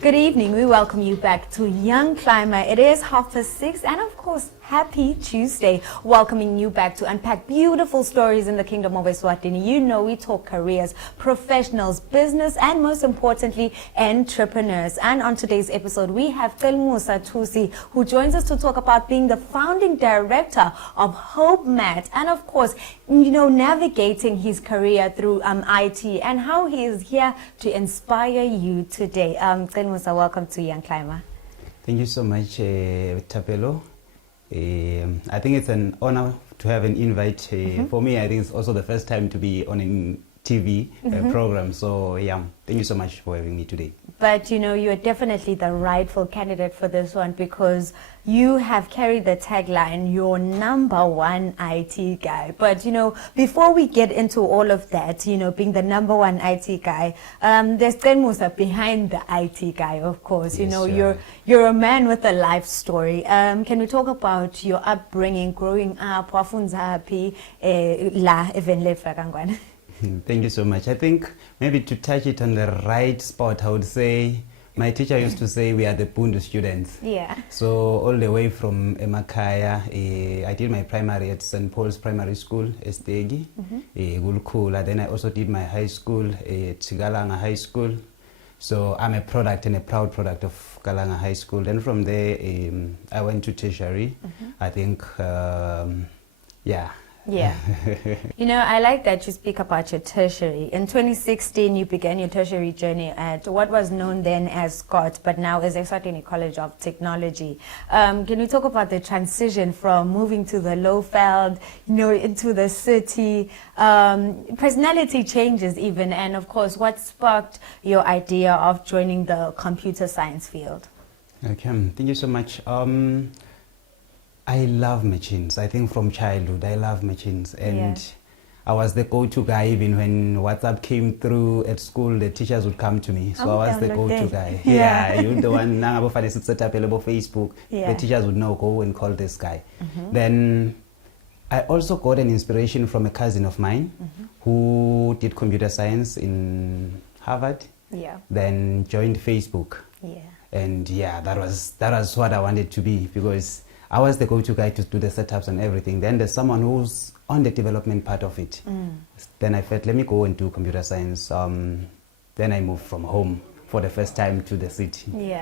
Good evening. We welcome you back to Young Climber. It is 6:30 and of course, happy Tuesday. Welcoming you back to unpack beautiful stories in the kingdom of Eswatini. You know we talk careers, professionals, business and most importantly, entrepreneurs. And on today's episode, we have Celumusa Thusi who joins us to talk about being the founding director of Hope Mat and of course, navigating his career through IT and how he is here to inspire you today. Celumusa, welcome to Young Climber. Thank you so much, Tapelo. I think it's an honor to have an invite. For me, I think it's also the first time to be on a TV program. So, yeah, thank you so much for having me today. But, you're definitely the rightful candidate for this one because you have carried the tagline, you're #1 IT guy. But, before we get into all of that, being the #1 IT guy, there's Celumusa behind the IT guy, of course. Yes, You're a man with a life story. Can we talk about your upbringing, growing up, Thank you so much. I think maybe to touch it on the right spot, I would say my teacher used to say we are the Pundu students. Yeah. So all the way from Emakaya, I did my primary at St. Paul's Primary School, Estegi, Gulkula. Then I also did my high school at Galanga High School. So I'm a product and a proud product of Galanga High School. Then from there, I went to Tertiary. I think, yeah. Yeah. I like that you speak about your tertiary. In 2016, you began your tertiary journey at what was known then as Scott, but now is Eswatini College of Technology. Can you talk about the transition from moving to the Lowveld, into the city, personality changes even, and of course, what sparked your idea of joining the computer science field? Okay, thank you so much. I love machines. I think from childhood, I love machines. And I was the go-to guy even when WhatsApp came through at school, the teachers would come to me. So I was the go-to guy. You're the one, set up Facebook. The teachers would know, go and call this guy. Then I also got an inspiration from a cousin of mine who did computer science in Harvard. Then joined Facebook. And that was what I wanted to be because I was the go-to guy to do the setups and everything. Then there's someone who's on the development part of it. Then I felt, let me go and do computer science. Then I moved from home for the first time to the city.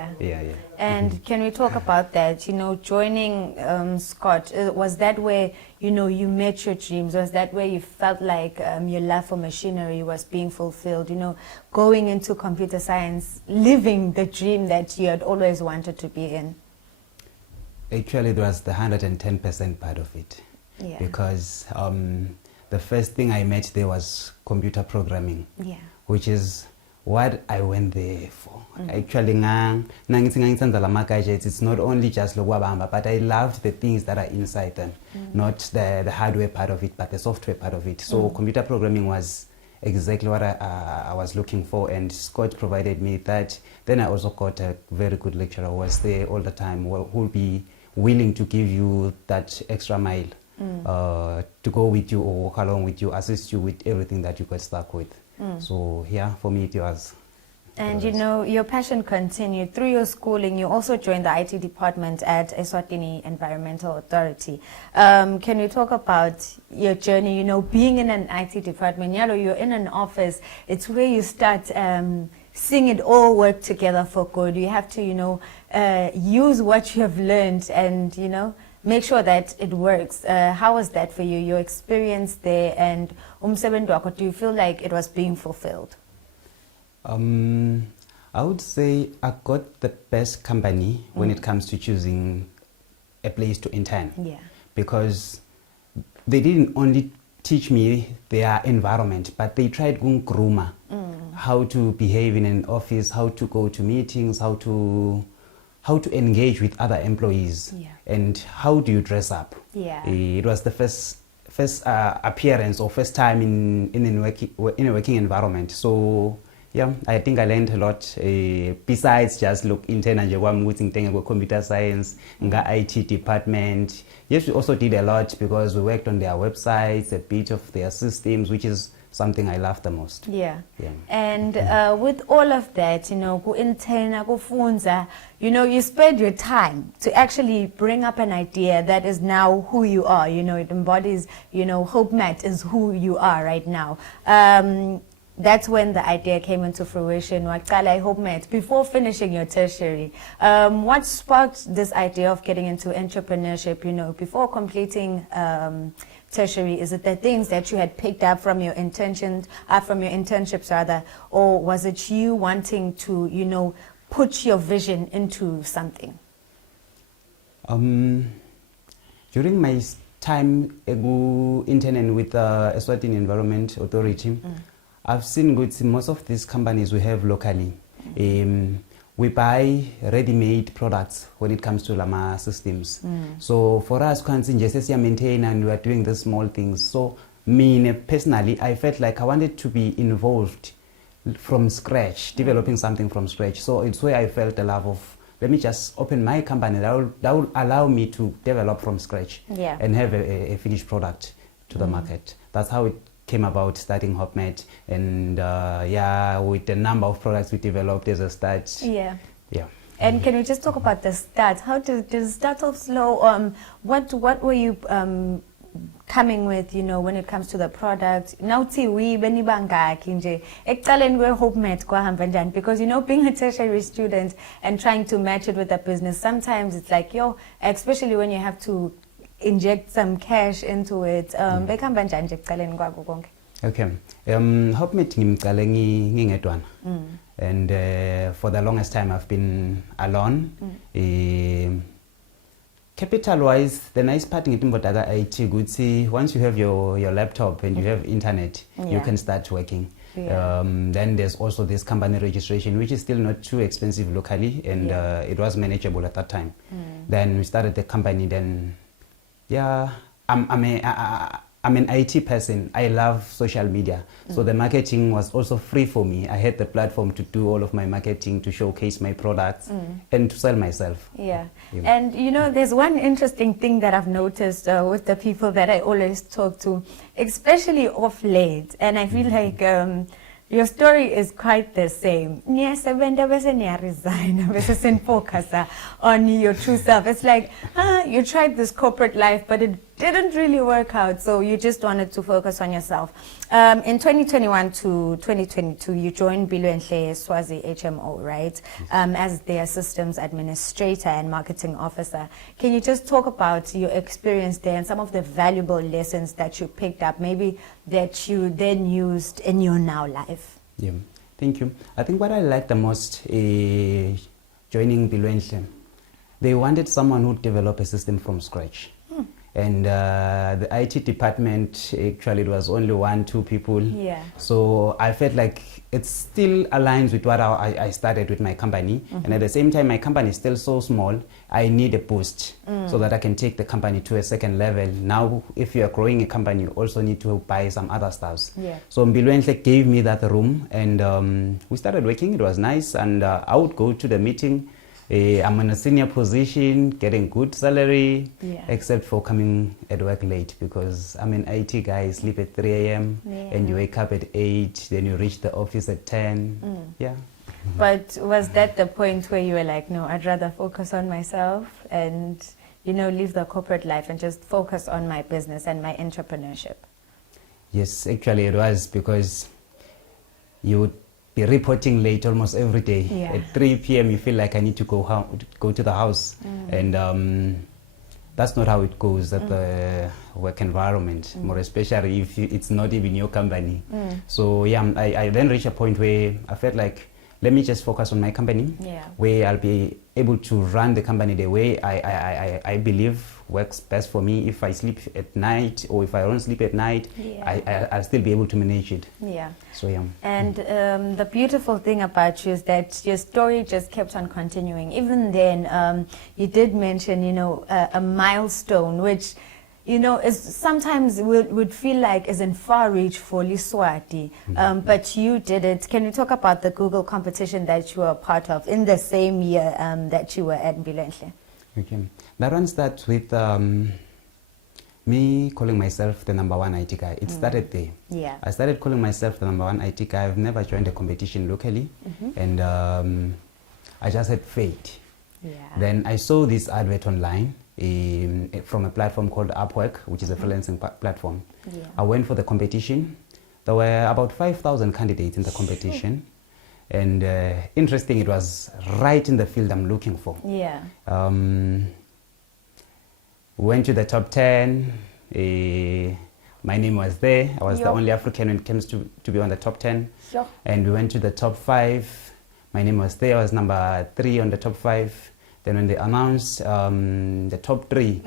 And can we talk about that? Joining Scott, was that where, you met your dreams? Was that where you felt like your love for machinery was being fulfilled? Going into computer science, living the dream that you had always wanted to be in? Actually, it was the 110% part of it. Because the first thing I met there was computer programming, which is what I went there for. Actually, it's not only just Logwabamba, but I loved the things that are inside them, not the hardware part of it, but the software part of it. So computer programming was exactly what I was looking for, and Scott provided me that. Then I also got a very good lecturer who was there all the time, who will be willing to give you that extra mile to go with you or walk along with you, assist you with everything that you got stuck with. So for me it was. And your passion continued through your schooling. You also joined the IT department at Eswatini Environmental Authority. Can you talk about your journey, being in an IT department? You're in an office. It's where you start seeing it all work together for good. You have to, use what you have learned and, make sure that it works. How was that for you, your experience there, and do you feel like it was being fulfilled? I would say I got the best company when it comes to choosing a place to intern. Because they didn't only teach me their environment, but they tried to groom how to behave in an office, how to go to meetings, how to engage with other employees, and how do you dress up. It was the first appearance or first time in a working environment. So I think I learned a lot besides just look intern and computer science, IT department. Yes, we also did a lot because we worked on their websites, a bit of their systems, which is something I love the most. Yeah. Yeah. And with all of that, ku interna, ku funza, you spend your time to actually bring up an idea that is now who you are. It embodies, Hope Mat is who you are right now. That's when the idea came into fruition. Waqala Hope Mat, before finishing your tertiary. What sparked this idea of getting into entrepreneurship, before completing tertiary? Is it the things that you had picked up from your internships rather, or was it you wanting to, put your vision into something? During my time interning with the Eswatini Environment Authority, I've seen most of these companies we have locally. We buy ready-made products when it comes to Lama systems. So for us, we maintain and we are doing the small things. So me personally, I felt like I wanted to be involved from scratch, developing something from scratch. So it's where I felt the love of, let me just open my company that will allow me to develop from scratch and have a finished product to the market. That's how it came about, starting Hope Mat, and with the number of products we developed as a start. Yeah. And can you just talk about the start? How did it start off slow? What were you coming with, when it comes to the product? Now we Hope Mat because being a tertiary student and trying to match it with a business, sometimes it's like especially when you have to inject some cash into it. Okay. Hope Mat ngimqale ngingedwana. And for the longest time I've been alone. Capital wise, the nice part in IT, once you have your laptop and you have internet, you can start working. Then there's also this company registration, which is still not too expensive locally, and it was manageable at that time. Then we started the company. Then I'm an IT person. I love social media. So the marketing was also free for me. I had the platform to do all of my marketing, to showcase my products and to sell myself. And there's one interesting thing that I've noticed with the people that I always talk to, especially off late, and I feel like your story is quite the same. Yes, I resign, focus on your true self. It's like, you tried this corporate life, but it didn't really work out, so you just wanted to focus on yourself. In 2021 to 2022, you joined Bilwenhle Swazi HMO, right? As their systems administrator and marketing officer. Can you just talk about your experience there and some of the valuable lessons that you picked up, maybe that you then used in your now life? Yeah, thank you. I think what I liked the most joining Bilwenhle, they wanted someone who would develop a system from scratch. And the IT department, actually, it was only 1-2 people. So I felt like it still aligns with what I started with my company. And at the same time, my company is still so small, I need a boost so that I can take the company to a second level. Now, if you are growing a company, you also need to buy some other stuff. So Mbilwenhle gave me that room, and we started working. It was nice, and I would go to the meeting. I'm in a senior position, getting good salary, except for coming at work late, because I'm an IT guy. Sleep at 3 a.m. and you wake up at 8, then you reach the office at 10. But was that the point where you were like, no, I'd rather focus on myself and leave the corporate life and just focus on my business and my entrepreneurship? Yes, actually it was, because you would be reporting late almost every day. At 3 p.m. you feel like I need to go to the house, and that's not how it goes at the work environment, more especially if it's not even your company. So I then reached a point where I felt like, let me just focus on my company, where I'll be able to run the company the way I believe works best for me. If I sleep at night or if I don't sleep at night, I'll still be able to manage it. So And the beautiful thing about you is that your story just kept on continuing. Even then, you did mention, a milestone, which is sometimes would feel like is in far reach for Liswati, but you did it. Can you talk about the Google competition that you were part of in the same year that you were at Bilwenhle? Okay, that one starts with Me calling myself the number one IT guy, it started there. Yeah. I started calling myself the number one IT guy. I've never joined a competition locally, and I just had faith. Yeah. Then I saw this advert online from a platform called Upwork, which is a freelancing platform. Yeah. I went for the competition. There were about 5,000 candidates in the competition. And interesting, it was right in the field I'm looking for. Yeah. Went to the top 10. My name was there. I was the only African when it comes to be on the top 10. Sure. And we went to the top 5. My name was there. I was number 3 on the top 5. Then when they announced the top 3,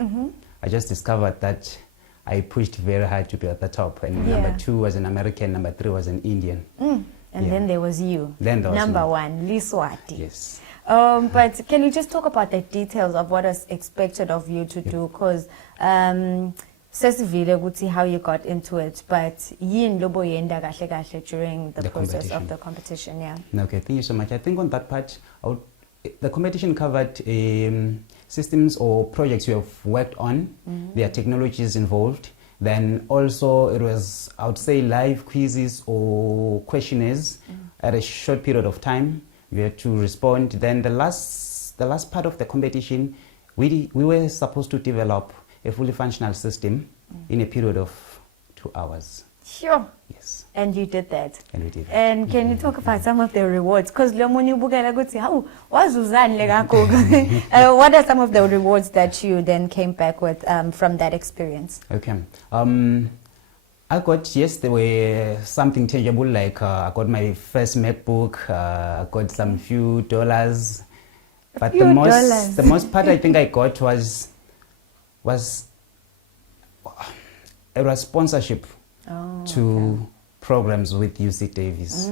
I just discovered that I pushed very hard to be at the top. And number 2 was an American, number 3 was an Indian. And then there was you. Then there was number me. 1, Eswatini. Yes. But can you just talk about the details of what is expected of you to do? Because sesivile ukuthi how you got into it, but yini lobo yenda kahle kahle during the process of the competition. Yeah. Okay, thank you so much. I think on that part, the competition covered systems or projects you have worked on, there are technologies involved. Then also it was, I would say, live quizzes or questionnaires at a short period of time. We had to respond. Then the last part of the competition, we were supposed to develop a fully functional system in a period of 2 hours. Sure. Yes. And you did that. And we did that. And can you talk about some of the rewards? Because what are some of the rewards that you then came back with from that experience? Okay. I got, yes, there were something tangible, like I got my first MacBook, I got some few dollars. But the most part I think I got was sponsorship to programs with UC Davis.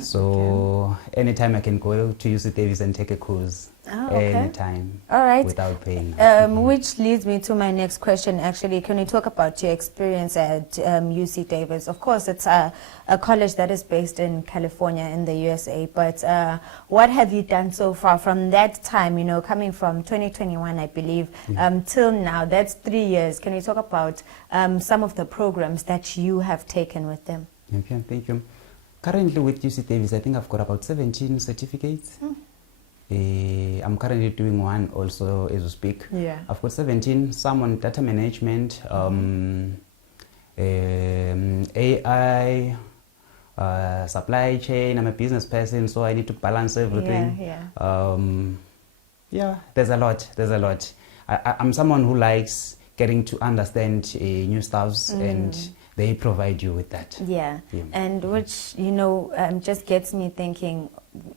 So anytime I can go to UC Davis and take a course. Anytime. All right. Without paying. Which leads me to my next question, actually. Can you talk about your experience at UC Davis? Of course, it's a college that is based in California in the USA, but what have you done so far from that time, you know, coming from 2021, I believe, till now? That's 3 years. Can you talk about some of the programs that you have taken with them? Okay, thank you. Currently with UC Davis, I think I've got about 17 certificates. I'm currently doing one also as we speak. Yeah. I've got 17, some on data management, AI, supply chain. I'm a business person, so I need to balance everything. Yeah, there's a lot. I'm someone who likes getting to understand new stuffs, and they provide you with that. Yeah. And which, you know, just gets me thinking,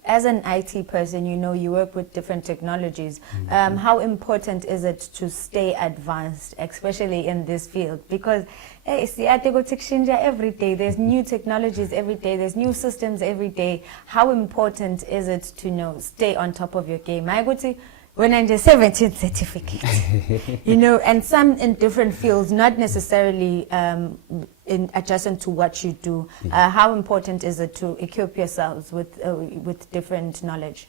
as an IT person, you know, you work with different technologies. How important is it to stay advanced, especially in this field? Because hey, see, I go every day. There's new technologies every day. There's new systems every day. How important is it to know, stay on top of your game? I go to when I'm just 17 certificates, you know, and some in different fields, not necessarily in adjacent to what you do. How important is it to equip yourselves with different knowledge?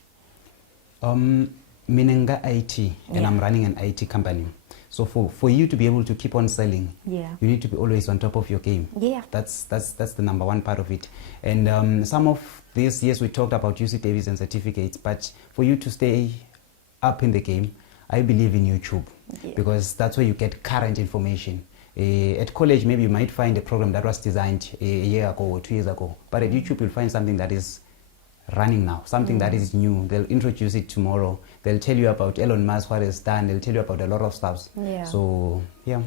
Minenga IT, and I'm running an IT company. So for you to be able to keep on selling, you need to be always on top of your game. Yeah. That's the number one part of it. And some of this, yes, we talked about UC Davis and certificates, but for you to stay up in the game, I believe in YouTube, because that's where you get current information. At college, maybe you might find a program that was designed a year ago or 2 years ago, but at YouTube you'll find something that is running now, something that is new. They'll introduce it tomorrow. They'll tell you about Elon Musk, what he's done. They'll tell you about a lot of stuff. So yeah.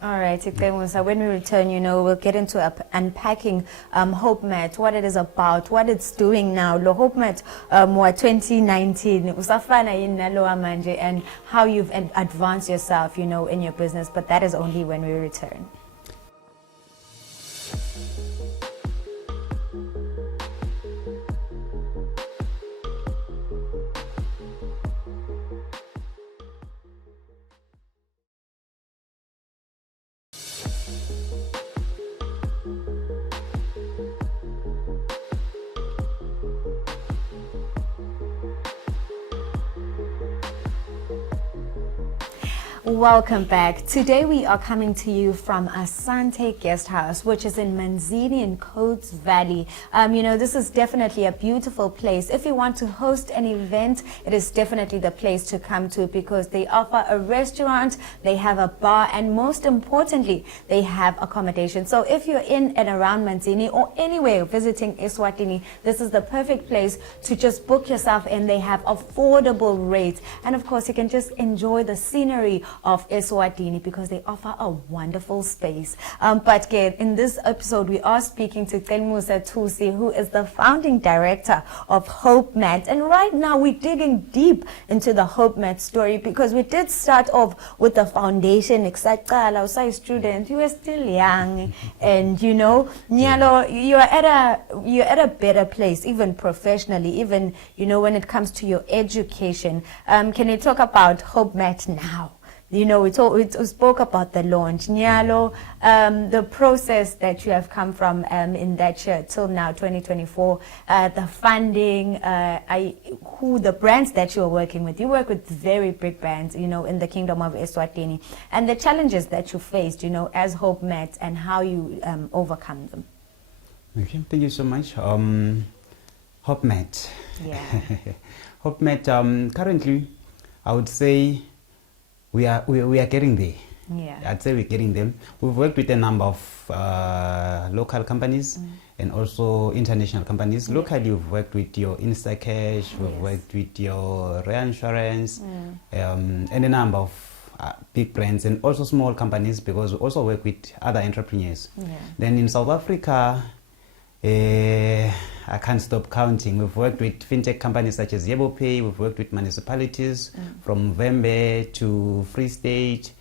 All right, so when we return, you know, we'll get into unpacking HopeMat, what it is about, what it's doing now. Lo HopeMat 2019, usafana yini nalo manje, and how you've advanced yourself, you know, in your business. But that is only when we return. Welcome back. Today we are coming to you from a Sante guest house, which is in Manzini in Coates Valley. This is definitely a beautiful place. If you want to host an event, it is definitely the place to come to because they offer a restaurant, they have a bar, and most importantly, they have accommodation. So if you're in and around Manzini or anywhere visiting Eswatini, this is the perfect place to just book yourself in. They have affordable rates. And of course, you can just enjoy the scenery of Eswatini because they offer a wonderful space. But in this episode, we are speaking to Celumusa Thusi, who is the founding director of Hope Mat. And right now, we're digging deep into the Hope Mat story because we did start off with the foundation. I was a student, you were still young, and Nyalo, you're at a better place, even professionally, even when it comes to your education. Can you talk about Hope Mat now? We spoke about the launch, Nyalo, the process that you have come from in that year till now, 2024, the funding, who the brands that you are working with. You work with very big brands, in the Kingdom of Eswatini, and the challenges that you faced, as Hope Mat and how you overcome them. Okay, thank you so much. Hope Mat. Yeah. Hope Mat, currently, I would say, we are getting there. Yeah. I'd say we're getting them. We've worked with a number of local companies and also international companies. Locally, we've worked with your Instacash, we've worked with your Reinsurance, and a number of big brands and also small companies because we also work with other entrepreneurs. Yeah. Then in South Africa, I can't stop counting. We've worked with fintech companies such as YeboPay. We've worked with municipalities from Vembe to Free State.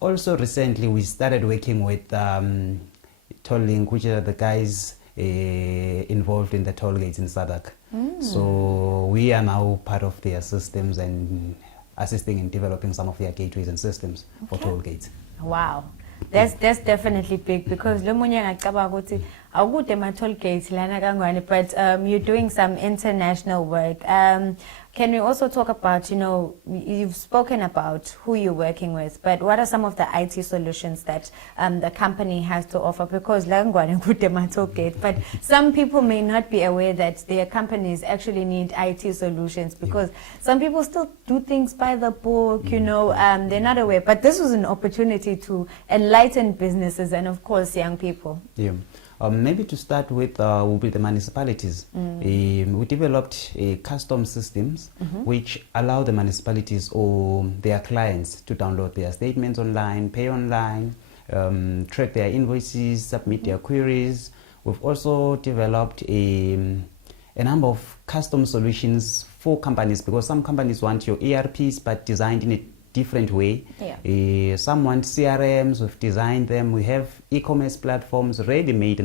Also recently we started working with Tolling, which are the guys involved in the toll gates in Sadak. So we are now part of their systems and assisting in developing some of their gateways and systems for toll gates. Wow. That's definitely big because but you're doing some international work. Can we also talk about, you've spoken about who you're working with, but what are some of the IT solutions that the company has to offer? Because but some people may not be aware that their companies actually need IT solutions because some people still do things by the book, they're not aware. But this was an opportunity to enlighten businesses and, of course, young people. Yeah. Maybe to start with will be the municipalities. We developed custom systems which allow the municipalities or their clients to download their statements online, pay online, track their invoices, submit their queries. We've also developed a number of custom solutions for companies because some companies want your ERPs but designed in a different way. Yeah. Some want CRMs, we've designed them. We have e-commerce platforms ready made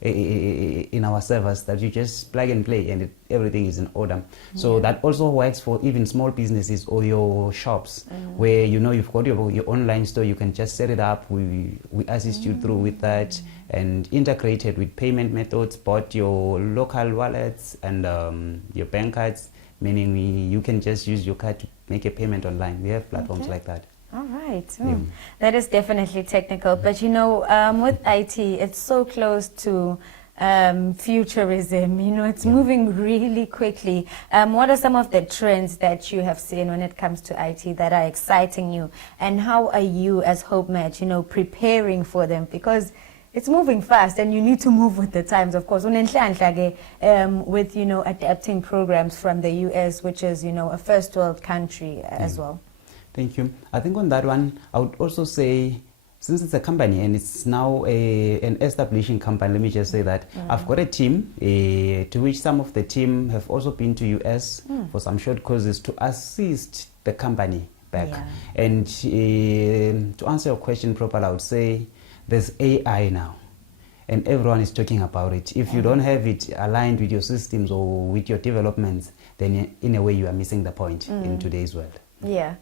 in our servers that you just plug and play and everything is in order. So that also works for even small businesses or your shops where you've got your online store, you can just set it up. We assist you through with that and integrated with payment methods, bought your local wallets and your bank cards, meaning you can just use your card to make a payment online. We have platforms like that. All right. That is definitely technical. But, with IT, it's so close to futurism. It's moving really quickly. What are some of the trends that you have seen when it comes to IT that are exciting you? And how are you as Hope Mat, preparing for them? Because it's moving fast and you need to move with the times, of course. With, adapting programs from the US, which is, a first world country as well. Thank you. I think on that one, I would also say, since it's a company and it's now an establishing company, let me just say that I've got a team to which some of the team have also been to US for some short courses to assist the company back. Yeah. And to answer your question properly, I would say, there's AI now, and everyone is talking about it. If you don't have it aligned with your systems or with your developments, then in a way you are missing the point in today's world. Yeah.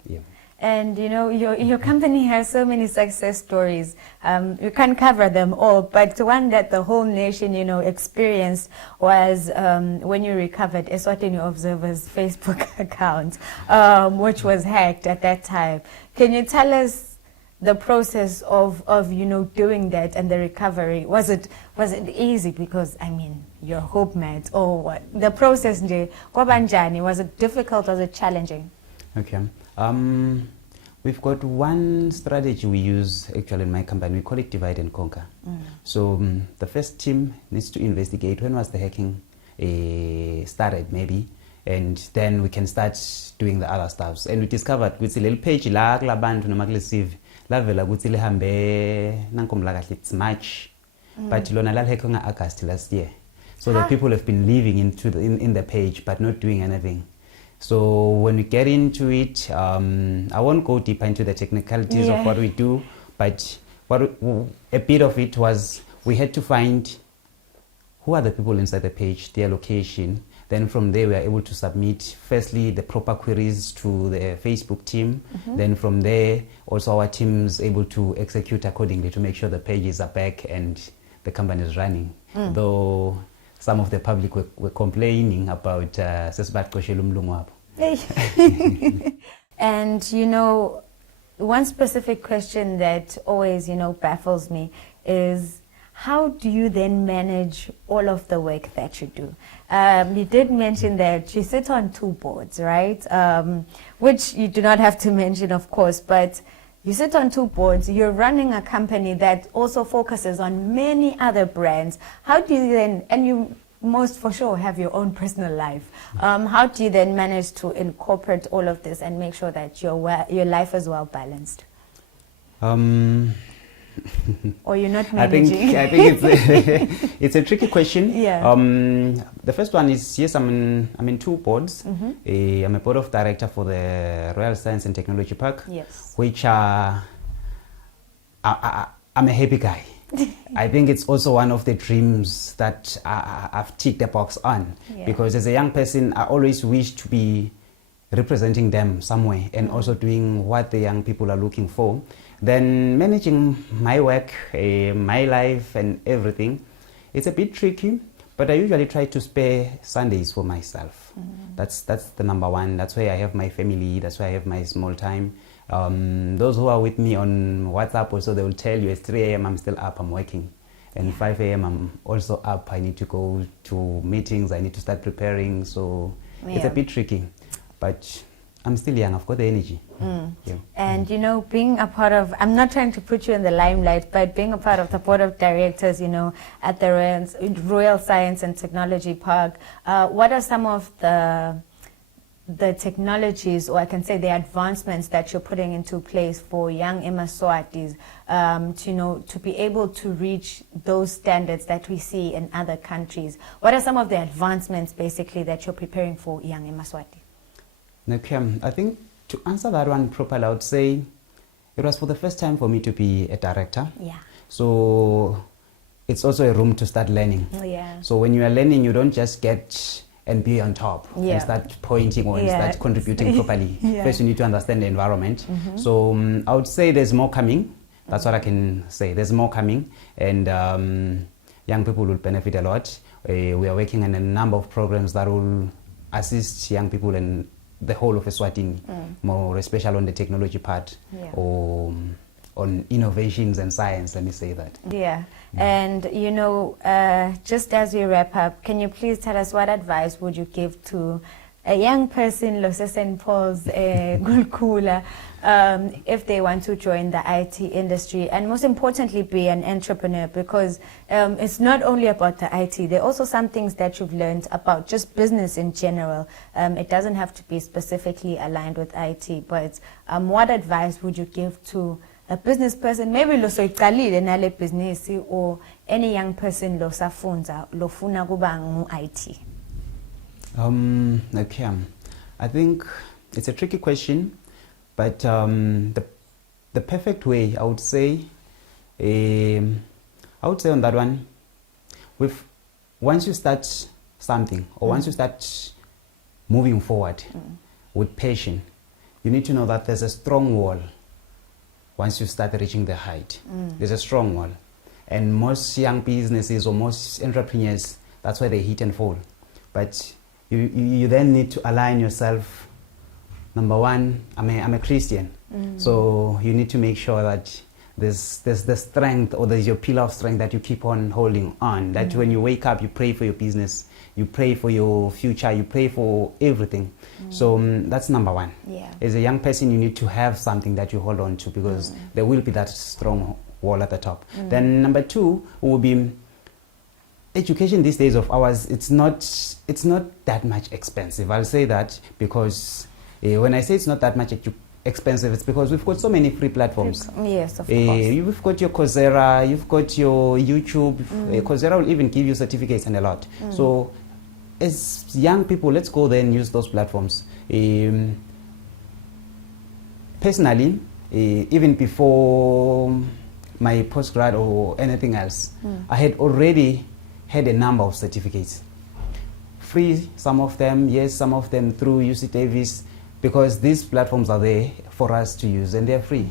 And your company has so many success stories. You can't cover them all, but the one that the whole nation, experienced was when you recovered Eswatini Observer's Facebook account, which was hacked at that time. Can you tell us the process of doing that and the recovery? Was it easy? Because I mean, you're hope mad, or what? The process nje kwabanjani, was it difficult? Was it challenging? Okay. We've got one strategy we use actually in my company. We call it divide and conquer. So the first team needs to investigate when was the hacking started, maybe, and then we can start doing the other stuffs. And we discovered with a little page la bantu noma kule CV lavela ukuthi lihambe nankomla kahle it's March, but lona lalhekho nga August last year. So the people have been living in the page but not doing anything. So when we get into it, I won't go deeper into the technicalities of what we do, but a bit of it was we had to find who are the people inside the page, their location. Then from there we are able to submit firstly the proper queries to the Facebook team. Then from there also our team is able to execute accordingly to make sure the pages are back and the company is running. Though some of the public were complaining about Celumusa. And one specific question that always baffles me is, how do you then manage all of the work that you do? You did mention that you sit on 2 boards, right? Which you do not have to mention, of course, but you sit on 2 boards. You're running a company that also focuses on many other brands. How do you then, and you most for sure have your own personal life, how do you then manage to incorporate all of this and make sure that your life is well balanced? Or you're not managing? I think it's a tricky question. Yeah. The first one is, yes, I'm in 2 boards. I'm a board of director for the Royal Science and Technology Park, yes, which I'm a happy guy. I think it's also one of the dreams that I've ticked the box on, because as a young person I always wish to be representing them somewhere and also doing what the young people are looking for. Then managing my work, my life and everything, it's a bit tricky, but I usually try to spare Sundays for myself. That's the number one. That's why I have my family, that's why I have my small time. Those who are with me on WhatsApp also, they will tell you at 3 a.m. I'm still up, I'm working. And 5 a.m. I'm also up, I need to go to meetings, I need to start preparing. So it's a bit tricky, but I'm still young, I've got the energy. And being a part of, I'm not trying to put you in the limelight, but being a part of the board of directors, at the Royal Science and Technology Park, what are some of the technologies, or I can say the advancements that you're putting into place for young Eswatis to be able to reach those standards that we see in other countries? What are some of the advancements basically that you're preparing for young Eswati? Okay, I think to answer that one properly, I would say it was for the first time for me to be a director. Yeah. So it's also a room to start learning. Yeah. So when you are learning, you don't just get and be on top and start pointing or start contributing properly. First, you need to understand the environment. So I would say there's more coming. That's what I can say. There's more coming, and young people will benefit a lot. We are working on a number of programs that will assist young people in the whole of Eswatini, more especially on the technology part, or on innovations and science, let me say that. Yeah. And just as we wrap up, can you please tell us what advice would you give to a young person, Lose St. Paul's Gulkula, if they want to join the IT industry, and most importantly be an entrepreneur? Because it's not only about the IT, there are also some things that you've learned about just business in general. It doesn't have to be specifically aligned with IT, but what advice would you give to a business person, maybe losoiqalile nale business, or any young person losafunza lofuna kuba ngu-IT? Okay, I think it's a tricky question, but the perfect way, I would say on that one, once you start something, or once you start moving forward with passion, you need to know that there's a strong wall. Once you start reaching the height, there's a strong wall. And most young businesses or most entrepreneurs, that's where they hit and fall. But you then need to align yourself Number one, I'm a Christian, so you need to make sure that there's the strength, or there's your pillar of strength that you keep on holding on. That when you wake up, you pray for your business, you pray for your future, you pray for everything. So that's number one. Yeah. As a young person, you need to have something that you hold on to, because there will be that strong wall at the top. Then number two will be education these days of ours. It's not that much expensive. I'll say that because when I say it's not that much expensive, it's because we've got so many free platforms. Yes, of course. You've got your Coursera, you've got your YouTube. Coursera will even give you certificates and a lot. So as young people, let's go there and use those platforms. Personally, even before my postgrad or anything else, I had already had a number of certificates. Free, some of them, yes, some of them through UC Davis, because these platforms are there for us to use and they're free.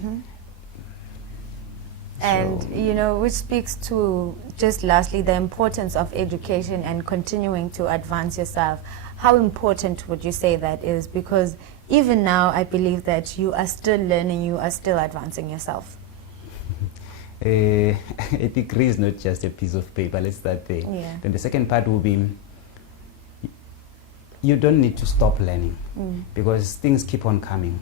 And, you know, which speaks to, just lastly, the importance of education and continuing to advance yourself. How important would you say that is? Because even now, I believe that you are still learning, you are still advancing yourself. A degree is not just a piece of paper, let's start there. Yeah. Then the second part will be, you don't need to stop learning, because things keep on coming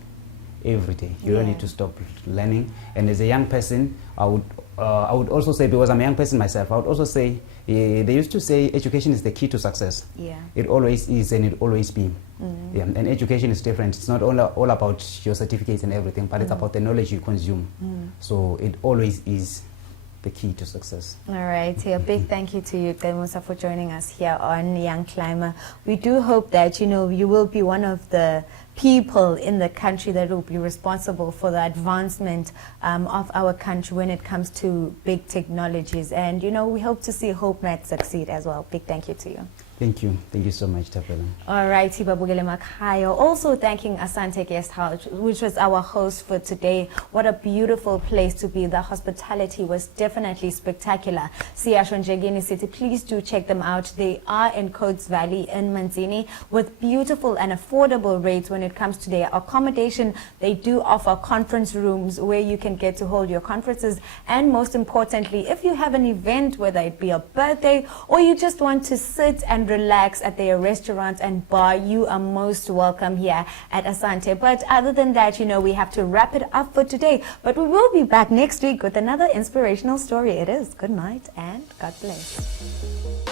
every day. You don't need to stop learning. And as a young person, I would also say, because I'm a young person myself, I would also say, they used to say education is the key to success. Yeah. It always is, and it always be. Yeah. And education is different. It's not all about your certificates and everything, but it's about the knowledge you consume. So it always is the key to success. All right. A big thank you to you, Celumusa, for joining us here on Young Climber. We do hope that, you know, you will be one of the people in the country that will be responsible for the advancement of our country when it comes to big technologies. And, you know, we hope to see HopeNet succeed as well. Big thank you to you. Thank you. Thank you so much, Tapela. All right, Babugele Makhayo. Also thanking Sante Guest House, which was our host for today. What a beautiful place to be. The hospitality was definitely spectacular. Siyasho Njegeni City, please do check them out. They are in Coates Valley in Manzini with beautiful and affordable rates when it comes to their accommodation. They do offer conference rooms where you can get to hold your conferences. And most importantly, if you have an event, whether it be a birthday or you just want to sit and relax at their restaurant and bar, you are most welcome here at Sante. But other than that, you know, we have to wrap it up for today. But we will be back next week with another inspirational story. It is. Good night and God bless.